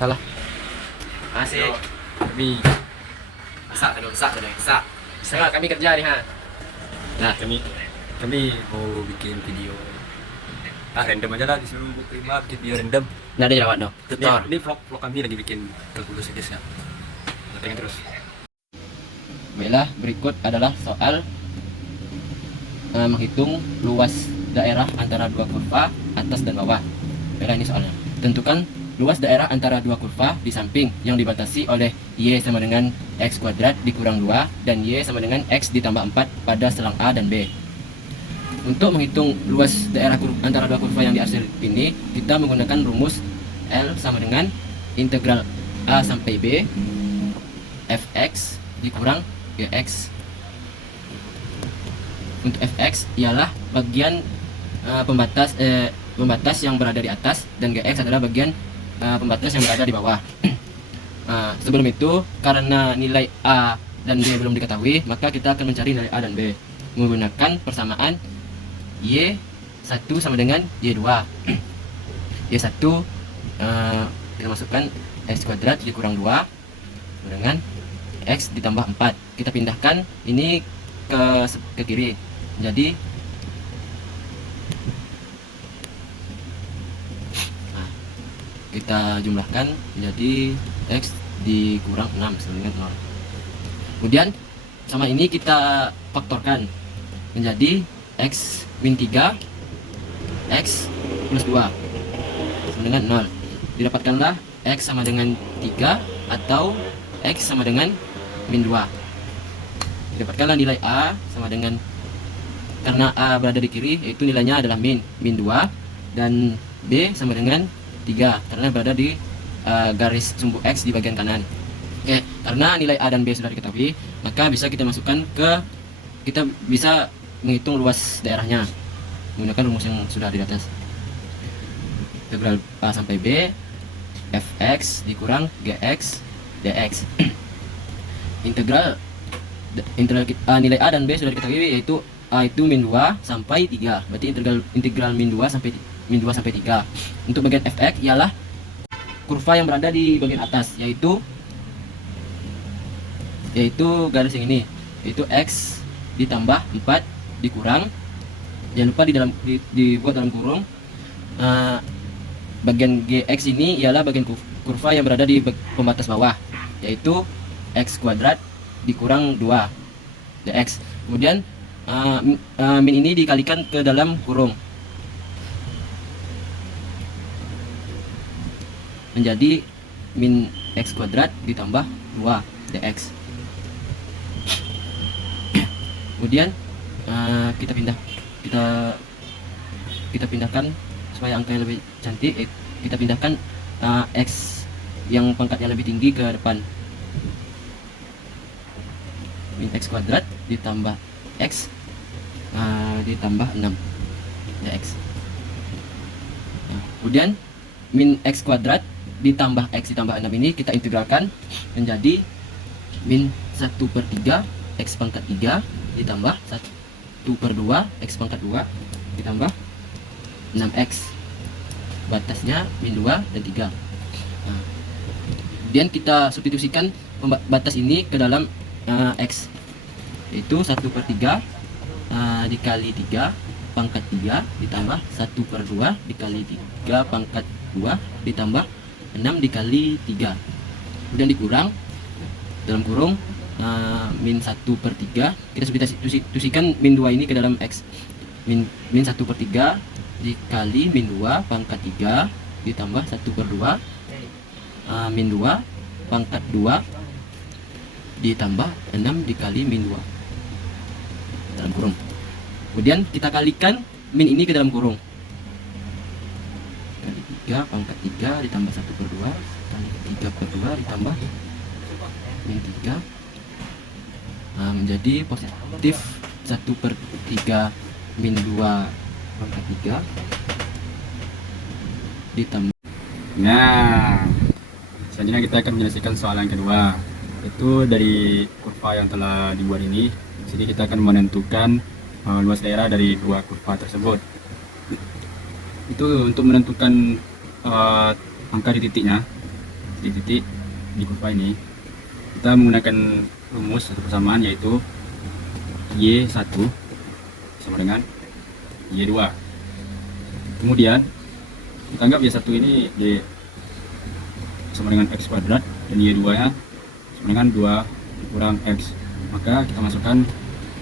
Salah. Asik. Kami Sak. Sekarang kami kerja nih ha. Nah, kami mau bikin video. Random aja lah, disuruh terima bikin video random. Nah, ada jawab dong. Ini vlog kami lagi bikin kalkulus aja ya. Tengok terus. Baiklah, berikut adalah soal menghitung luas daerah antara dua kurva atas dan bawah. Baiklah, ini soalnya. Tentukan luas daerah antara dua kurva di samping yang dibatasi oleh Y sama dengan X kuadrat dikurang 2 dan Y sama dengan X ditambah 4 pada selang A dan B. Untuk menghitung luas daerah antara dua kurva yang dihasil ini, kita menggunakan rumus L sama dengan integral A sampai B Fx dikurang Gx. Untuk Fx ialah bagian pembatas yang berada di atas dan Gx adalah bagian pembatas yang berada di bawah. Sebelum itu, karena nilai A dan B belum diketahui, maka kita akan mencari nilai A dan B menggunakan persamaan Y1 sama dengan Y2. Y1 kita masukkan X kuadrat dikurang 2 dengan X ditambah 4. Kita pindahkan ini ke kiri. Jadi kita jumlahkan jadi X dikurang 6 sama dengan 0. Kemudian sama ini kita faktorkan menjadi X min 3 X plus 2 sama dengan 0. Didapatkanlah X sama dengan 3 atau X sama dengan min 2. Didapatkanlah nilai A sama dengan, karena A berada di kiri, yaitu nilainya adalah min 2, dan B sama dengan 3 karena berada di garis sumbu X di bagian kanan. Oke, karena nilai A dan B sudah diketahui, maka bisa kita masukkan kita bisa menghitung luas daerahnya menggunakan rumus yang sudah di atas. Integral A sampai B Fx dikurang Gx dx. Nilai A dan B sudah diketahui, yaitu A itu min 2 sampai 3. Berarti integral min 2 sampai 3. Untuk bagian Fx ialah kurva yang berada di bagian atas, yaitu garis yang ini, yaitu X ditambah 4 dikurang, jangan lupa dibuat dalam kurung. Bagian Gx ini ialah bagian kurva yang berada di pembatas bawah, yaitu X kuadrat dikurang 2 dx. Kemudian min ini dikalikan ke dalam kurung menjadi min X kuadrat ditambah 2 dx. Kemudian kita pindahkan supaya angkanya lebih cantik. Kita pindahkan X yang pangkatnya lebih tinggi ke depan. Min X kuadrat ditambah X ditambah 6 dx. Kemudian min X kuadrat ditambah X ditambah 6 ini kita integralkan menjadi min 1/3 X pangkat 3 ditambah 1/2 X pangkat 2 ditambah 6X. Batasnya min 2 dan 3. Kemudian kita substitusikan batas ini ke dalam X, yaitu 1/3 dikali 3 pangkat 3 ditambah 1/2 dikali 3 pangkat 2 ditambah 6 dikali 3. Kemudian dikurang dalam kurung min 1/3. Kita substitusikan min 2 ini ke dalam X. Min 1/3 dikali min 2 pangkat 3 ditambah 1/2 min 2 pangkat 2 ditambah 6 dikali min 2 dalam kurung. Kemudian kita kalikan min ini ke dalam kurung. Kali 3 pangkat 3 ditambah 1/2 kali 3/2 ditambah min 3 menjadi positif 1/3 min 2 pangkat 3 ditambah. Nah, selanjutnya kita akan menyelesaikan soal yang kedua, itu dari kurva yang telah dibuat ini. Jadi kita akan menentukan luas daerah dari dua kurva tersebut. Itu untuk menentukan angka di titiknya. di titik di kurva ini, kita menggunakan rumus atau persamaan, yaitu Y1 sama dengan Y2. Kemudian kita anggap Y1 ini sama dengan X kuadrat, dan Y2 nya sama dengan 2 kurang X. Maka kita masukkan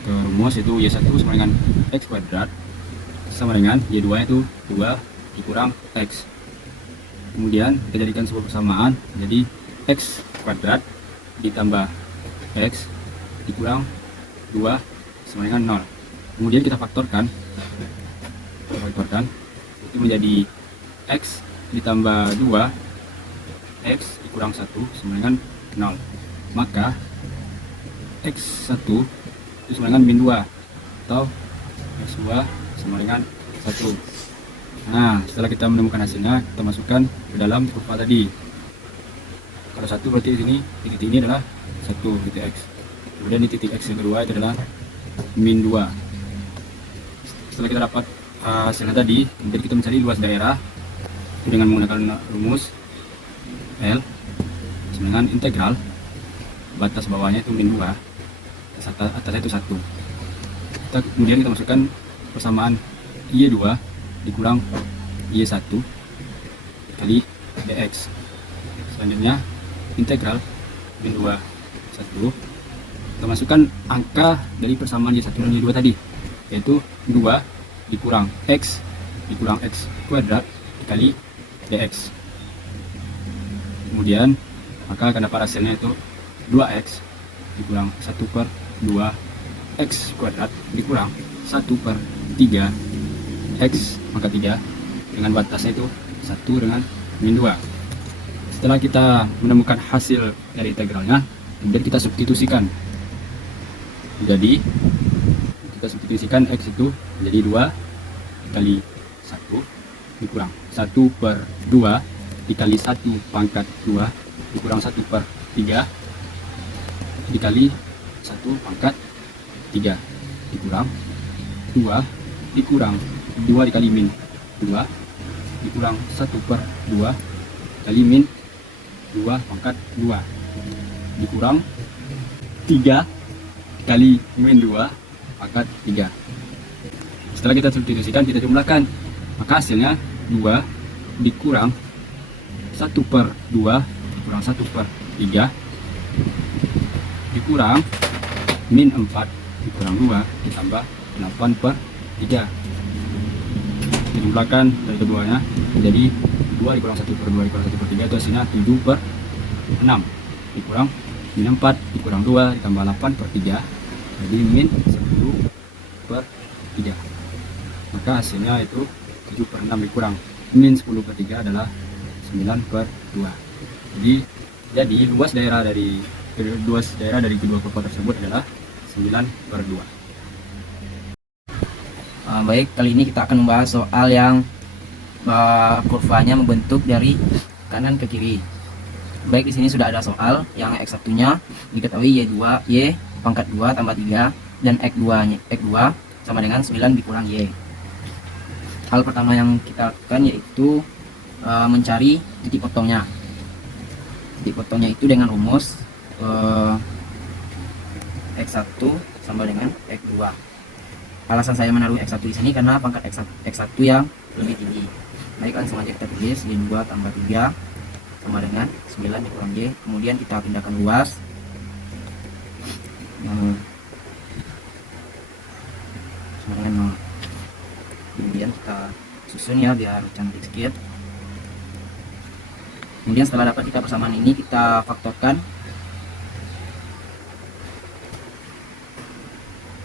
ke rumus, itu Y1 sama dengan X kuadrat sama dengan Y2 itu 2 dikurang X. Kemudian kita jadikan sebuah persamaan, jadi X kuadrat ditambah X dikurang 2 sama dengan 0. Kemudian kita faktorkan itu menjadi X ditambah 2 X dikurang 1 sama dengan 0. Maka X1 itu sama dengan min 2, atau X2 sama dengan 1. Nah, setelah kita menemukan hasilnya, kita masukkan ke dalam kurva tadi. Kalau 1 berarti di sini, di titik ini adalah 1 titik X. Kemudian di titik X yang kedua itu adalah min 2. Setelah kita dapat hasilnya tadi, kemudian kita mencari luas daerah itu dengan menggunakan rumus L sama dengan integral batas bawahnya itu min 2, atasnya itu 1. Kemudian kita masukkan persamaan Y2 dikurang Y1 kali dx. Selanjutnya integral min 2 1, kita masukkan angka dari persamaan Y1 dan Y2 tadi, yaitu 2 dikurang X kuadrat dikali dx. Kemudian maka akan dapat hasilnya itu 2x dikurang 1 per 2 x kuadrat dikurang 1 per 3 x, maka 3 dengan batasnya itu 1 dengan min 2. Setelah kita menemukan hasil dari integralnya, kemudian kita substitusikan. Jadi kita substitusikan x itu menjadi 2 kali 1 dikurang 1 per 2 dikali 1 pangkat 2 dikurang 1 per 3 dikali 1 pangkat 3 dikurang 2 dikurang 2 dikali min 2 dikurang 1 per 2 kali min 2 pangkat 2 dikurang 3 kali min 2 pangkat 3. Setelah kita substitusikan, kita jumlahkan, maka hasilnya 2 dikurang 1 per 2 dikurang 1 per 3 dikurang min 4 dikurang 2 ditambah 8 per 3. Dijumlahkan dari keduanya menjadi 2 dikurang 1 per 2 dikurang 1 per 3, itu hasilnya 7 per 6 dikurang min 4 dikurang 2 ditambah 8 per 3, jadi min 10 per 3. Maka hasilnya itu 7 per 6 dikurang min 10 per 3 adalah 9 per 2. Jadi luas daerah dari kedua kurva tersebut adalah 9 per 2. Baik, kali ini kita akan membahas soal yang kurvanya membentuk dari kanan ke kiri. Baik, di sini sudah ada soal yang X1-nya diketahui Y2 Y pangkat 2 tambah 3 dan X2 sama dengan 9 dikurang Y. Hal pertama yang kita lakukan yaitu mencari titik potongnya. Titik potongnya itu dengan rumus X1 sama dengan X2. Alasan saya menaruh X1 di sini karena pangkat X1 yang lebih tinggi. Baik, langsung saja kita tulis Y2 tambah 3 sama dengan 9 dikurang Y. Kemudian kita pindahkan luas. Sama dengan 0. Kemudian kita susun ya biar cantik sedikit. Kemudian setelah dapat kita persamaan ini, kita faktorkan.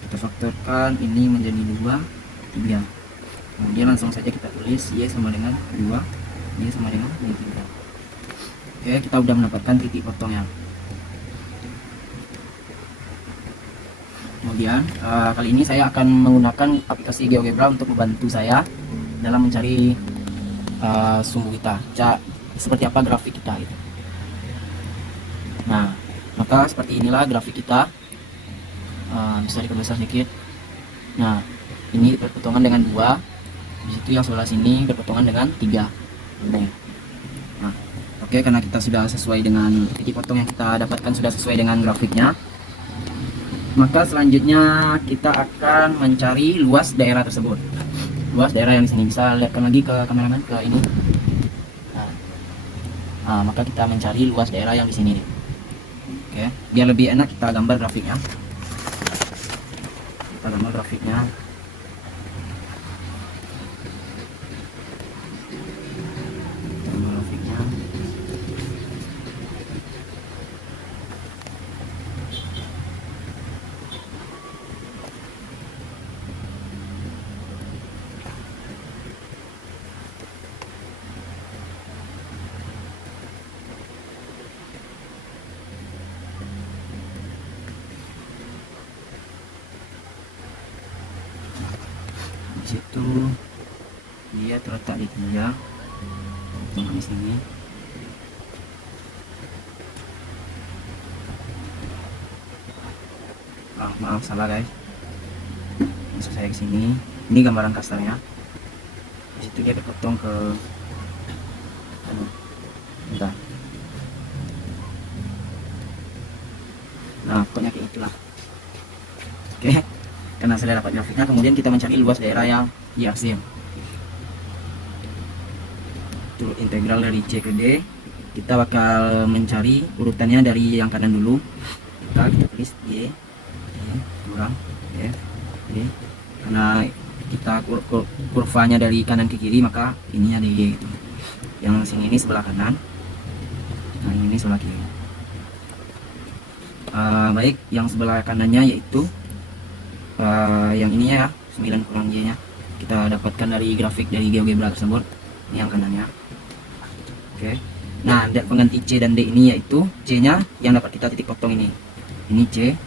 Kita faktorkan ini menjadi 2, 3. Kemudian langsung saja kita tulis Y sama dengan 2, Y sama dengan 3. Oke, kita sudah mendapatkan titik potongnya. Kemudian kali ini saya akan menggunakan aplikasi GeoGebra untuk membantu saya dalam mencari sumbu kita, seperti apa grafik kita gitu. Nah, maka seperti inilah grafik kita. Bisa diperbesar sedikit. Nah, ini berpotongan dengan 2. Di situ yang sebelah sini berpotongan dengan 3. Nah, oke. Oke, karena kita sudah sesuai dengan titik potong yang kita dapatkan, sudah sesuai dengan grafiknya, maka selanjutnya kita akan mencari luas daerah tersebut. Luas daerah yang di sini, bisa lihatkan lagi ke kameramen, ke ini. Maka kita mencari luas daerah yang di sini. Oke, biar lebih enak kita gambar grafiknya. Kita gambar grafiknya. Gambar grafiknya. Di situ dia terletak di 3 di sini. Maaf salah guys, maksud saya ke sini. Ini gambaran kasarnya. Di situ dia terpotong ke bentar. Nah, pokoknya kayak itulah. Oke, karena sudah dapat grafiknya, kemudian kita mencari luas daerah yang diaksir. Itu integral dari C ke D. Kita bakal mencari urutannya dari yang kanan dulu. Kita tulis Y, kurang F, D. Karena kita kurvanya dari kanan ke kiri, maka ininya di Y gitu. Yang sini ini sebelah kanan, nah ini sebelah kiri. Baik, yang sebelah kanannya yaitu yang ininya ya, 9 kurang Y nya kita dapatkan dari grafik dari GeoGebra tersebut. Ini yang kanannya. Oke, nah pengganti C dan D ini yaitu C nya yang dapat kita titik potong ini C,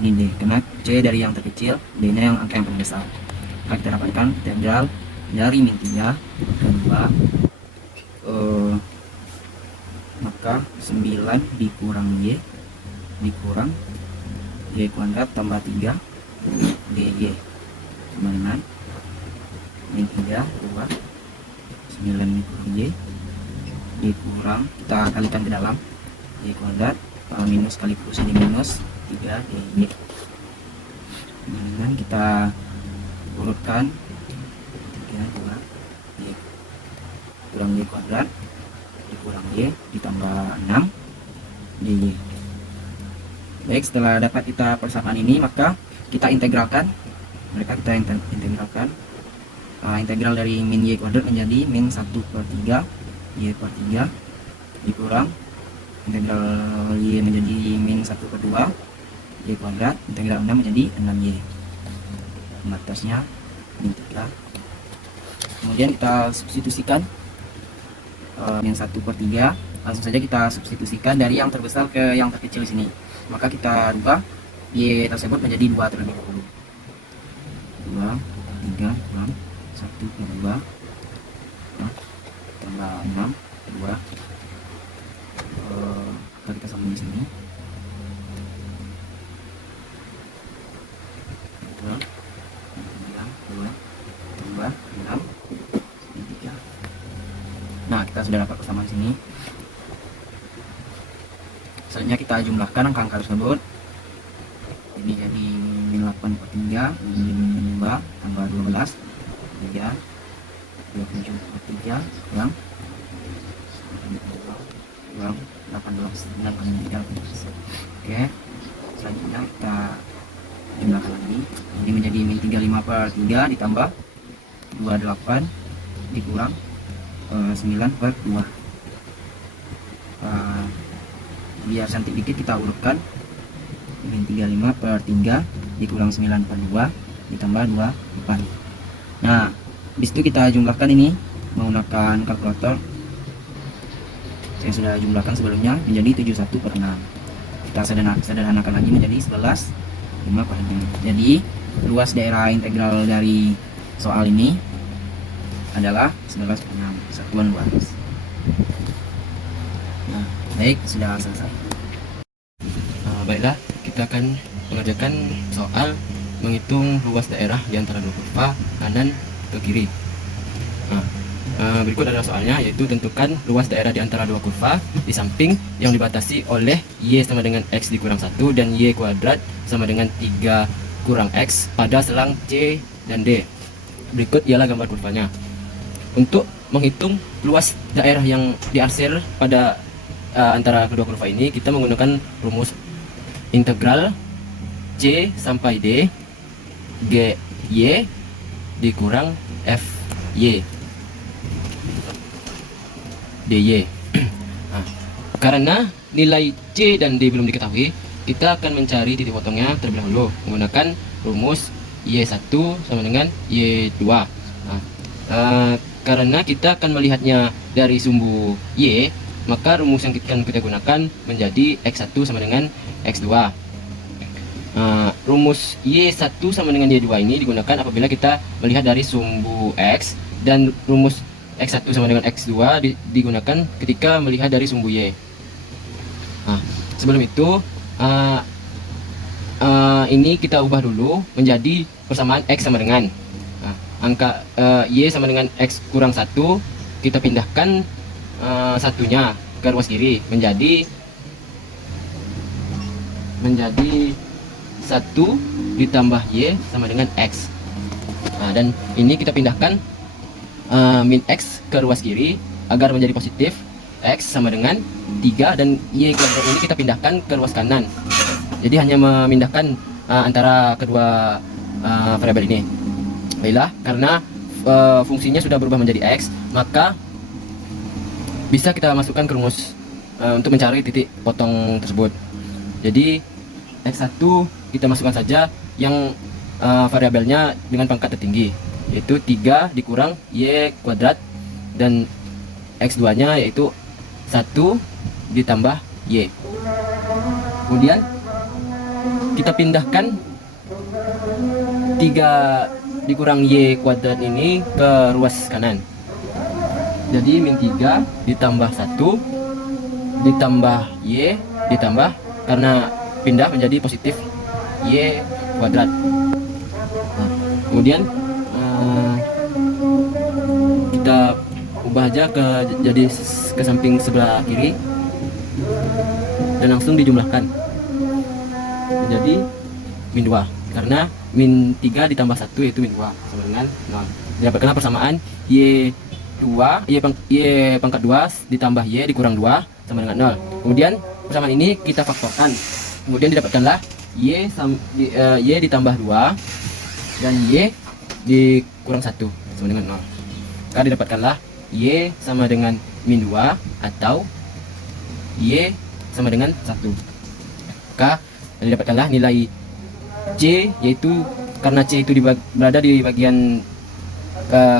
ini D, karena C dari yang terkecil, D nya yang angka yang paling besar. Maka kita dapatkan integral dari min 3 ke 2 maka 9 dikurang Y dikurang Y kuadrat tambah 3 DY sama dengan min 3 2 9 dikurang Y dikurang, kita kalikan ke dalam, Y kuadrat minus kali plus ini minus 3 DY. Dengan kita urutkan 3 2 Y kurang Y kuadrat dikurang Y ditambah 6 DY. Baik, setelah dapat kita persamaan ini, maka kita integralkan. Integral dari min Y kuadrat menjadi min 1/3 Y per 3 dikurang integral Y menjadi min 1/2 Y kuadrat, integral 6 menjadi 6Y. Batasnya min 3. Kemudian kita substitusikan min 1/3. Langsung saja kita substitusikan dari yang terbesar ke yang terkecil sini. Maka kita rubah Y tersebut menjadi 2 terlebih dahulu. 2, 3 kurang 1/2 tambah 6 2. Kita sambung di sini. 2 tambah 6 3. Nah, kita sudah dapat persamaan sini. Selanjutnya kita jumlahkan angka-angka tersebut. Ini jadi min 8/3 min 2 tambah 12 3 27/3 kurang 18/9/3. Oke, selanjutnya kita jumlahkan lagi. Ini menjadi min 35/3 ditambah 28 dikurang 9/2. Biar cantik dikit kita urutkan. Min 35/3 dikurang 9/2 ditambah 28. Nah, habis itu kita jumlahkan ini menggunakan kalkulator. Saya sudah jumlahkan sebelumnya menjadi 71/6. Kita sederhanakan lagi menjadi 11/5/6. Jadi luas daerah integral dari soal ini adalah 11/6 satuan luas. Nah, baik, sudah selesai. Baiklah, kita akan mengerjakan soal menghitung luas daerah di antara dua kurva kanan ke kiri. berikut adalah soalnya, yaitu tentukan luas daerah di antara dua kurva di samping yang dibatasi oleh Y sama dengan X dikurang 1 dan Y kuadrat sama dengan 3 kurang X pada selang C dan D. Berikut ialah gambar kurvanya. Untuk menghitung luas daerah yang diarsir pada antara kedua kurva ini, kita menggunakan rumus integral C sampai D G Y dikurang F Y DY. Nah, karena nilai C dan D belum diketahui, kita akan mencari titik potongnya terlebih dahulu menggunakan rumus Y1 sama dengan Y2. Nah, karena kita akan melihatnya dari sumbu Y, maka rumus yang akan kita gunakan menjadi X1 sama dengan X2. Rumus Y1 sama dengan Y2 ini digunakan apabila kita melihat dari sumbu X, dan rumus X1 sama dengan X2 digunakan ketika melihat dari sumbu Y. Nah, sebelum itu ini kita ubah dulu menjadi persamaan X sama dengan angka Y sama dengan X kurang 1, kita pindahkan satunya ke ruas kiri menjadi 1 ditambah Y sama dengan X. Nah, dan ini kita pindahkan min X ke ruas kiri agar menjadi positif. X sama dengan 3 dan Y kuadrat ini kita pindahkan ke ruas kanan. Jadi hanya memindahkan antara kedua variabel ini. Baiklah, karena fungsinya sudah berubah menjadi X, maka bisa kita masukkan ke rumus untuk mencari titik potong tersebut. Jadi X1 kita masukkan saja yang variabelnya dengan pangkat tertinggi, yaitu 3 dikurang Y kuadrat, dan X2 nya yaitu 1 ditambah Y. Kemudian kita pindahkan 3 dikurang Y kuadrat ini ke ruas kanan. Jadi min 3 ditambah 1 ditambah Y ditambah, karena pindah menjadi positif Y kuadrat. Nah, kemudian kita ubah aja jadi ke samping sebelah kiri dan langsung dijumlahkan menjadi min 2, karena min 3 ditambah 1 yaitu min 2 sama dengan 0. Didapatkanlah persamaan Y pangkat 2 ditambah Y dikurang 2 sama dengan 0. Kemudian persamaan ini kita faktorkan, kemudian didapatkanlah Y ditambah 2 dan Y dikurang 1 sama dengan 0. Maka didapatkanlah Y sama dengan min 2 atau Y sama dengan 1. Maka didapatkanlah nilai C, yaitu karena C itu berada di bagian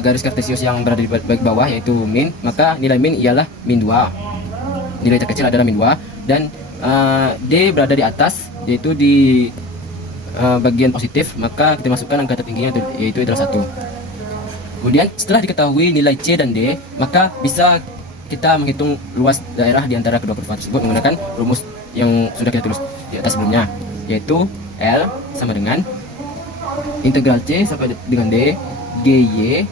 garis kartesius yang berada di bagian bawah yaitu min, maka nilai min ialah min 2. Nilai terkecil adalah min 2, dan D berada di atas yaitu di bagian positif, maka kita masukkan angka tertingginya yaitu adalah 1. Kemudian setelah diketahui nilai C dan D, maka bisa kita menghitung luas daerah di antara kedua kurva tersebut menggunakan rumus yang sudah kita tulis di atas sebelumnya, yaitu L sama dengan integral C sampai dengan D GY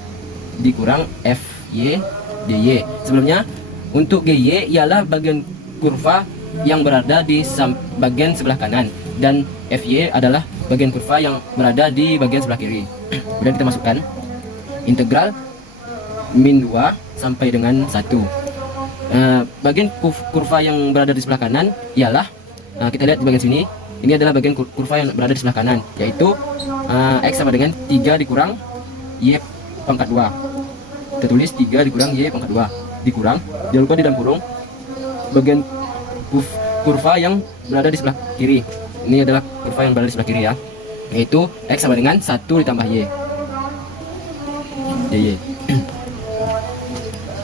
dikurang FY DY. Sebelumnya untuk GY ialah bagian kurva yang berada di bagian sebelah kanan, dan FY adalah bagian kurva yang berada di bagian sebelah kiri. Kemudian kita masukkan integral min 2 sampai dengan 1. Bagian kurva yang berada di sebelah kanan ialah, kita lihat di bagian sini, ini adalah bagian kurva yang berada di sebelah kanan, yaitu X sama dengan 3 dikurang Y pangkat 2. Kita tulis 3 dikurang Y pangkat 2 dikurang, jangan lupa di dalam kurung bagian kurva yang berada di sebelah kiri. Ini adalah kurva yang berada di sebelah kiri ya, yaitu X sama dengan 1 ditambah Y DY.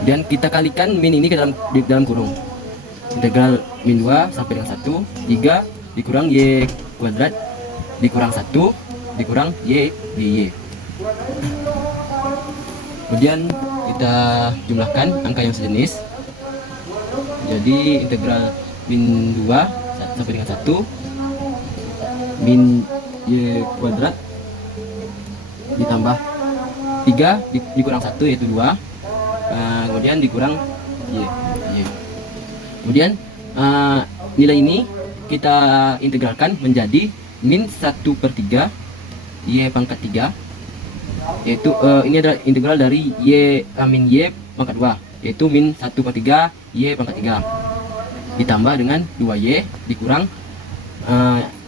Dan kita kalikan min ini di dalam kurung. Integral min 2 sampai dengan 1, 3 dikurang Y kuadrat dikurang 1 dikurang Y DY. Kemudian kita jumlahkan angka yang sejenis. Jadi integral min 2 sampai dengan 1 min Y kuadrat ditambah 3 dikurang 1 yaitu 2 kemudian dikurang Y. Kemudian nilai ini kita integralkan menjadi min 1/3 Y pangkat 3, yaitu ini adalah integral dari min Y pangkat 2, yaitu min 1/3 Y pangkat 3 ditambah dengan 2Y dikurang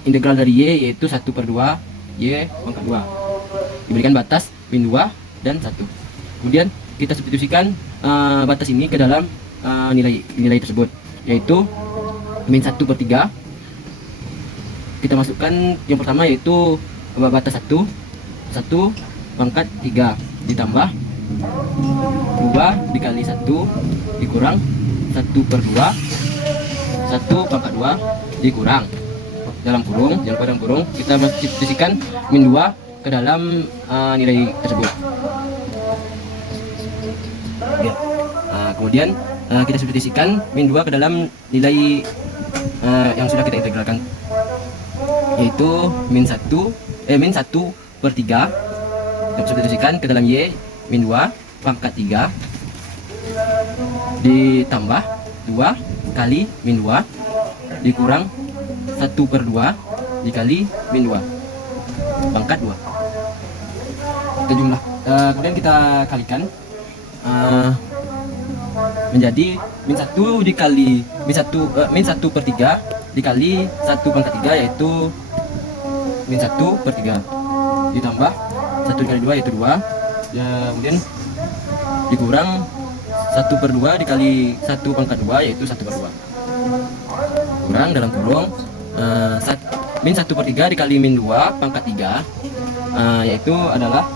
integral dari Y, yaitu 1/2 Y pangkat 2, diberikan batas min 2 dan 1. Kemudian kita substitusikan batas ini ke dalam nilai tersebut, yaitu min 1/3. Kita masukkan yang pertama, yaitu batas 1 pangkat 3 ditambah 2 dikali 1 dikurang 1/2 1 pangkat 2 dikurang dalam kurung, jangan lupa dalam kurung, kita substitusikan min 2 ke dalam nilai tersebut. Oke. Kemudian kita substitusikan min 2 ke dalam nilai yang sudah kita integralkan, yaitu min 1/3. Kita substitusikan ke dalam Y min 2 pangkat 3 ditambah 2 kali min 2 dikurang 1/2 dikali min 2 pangkat 2. Kita jumlah, kemudian kita kalikan menjadi min 1 dikali min 1/3 dikali 1 pangkat 3, yaitu min 1/3 ditambah 1 dikali 2 yaitu 2, kemudian dikurang 1/2 dikali 1 pangkat 2 yaitu 1/2, kurang dalam kurung min 1/3 dikali min 2 pangkat 3, yaitu adalah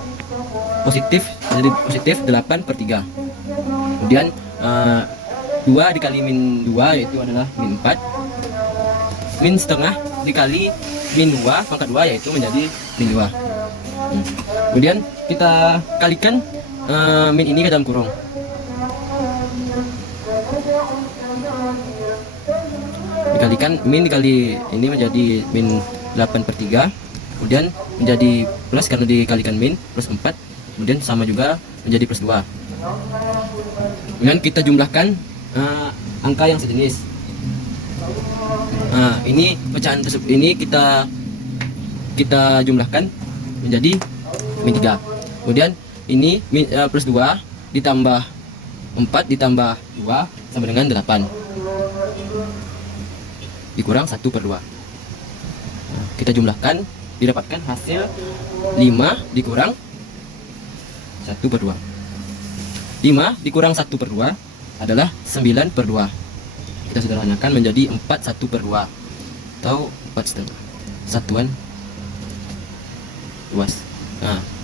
positif, jadi positif 8/3. Kemudian 2 dikali min 2 yaitu adalah min 4, min setengah dikali min 2 pangkat 2 yaitu menjadi min 2. Kemudian kita kalikan min ini ke dalam kurung. Dikalikan min dikali ini menjadi min 8/3, kemudian menjadi plus karena dikalikan min plus 4, kemudian sama juga menjadi plus 2. Kemudian kita jumlahkan angka yang sejenis. Ini pecahan tersebut, ini kita jumlahkan menjadi min 3. Kemudian ini plus 2 ditambah 4 ditambah 2 sama dengan 8 dikurang 1/2. Kita jumlahkan, didapatkan hasil 5 dikurang 1/2. 5 dikurang 1/2 adalah 9/2. Kita sederhanakan menjadi 4 1/2 atau 4,5 satuan luas.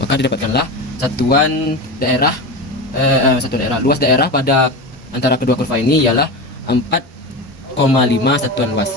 Maka didapatkanlah satuan daerah luas daerah pada antara kedua kurva ini ialah 4,5 satuan luas.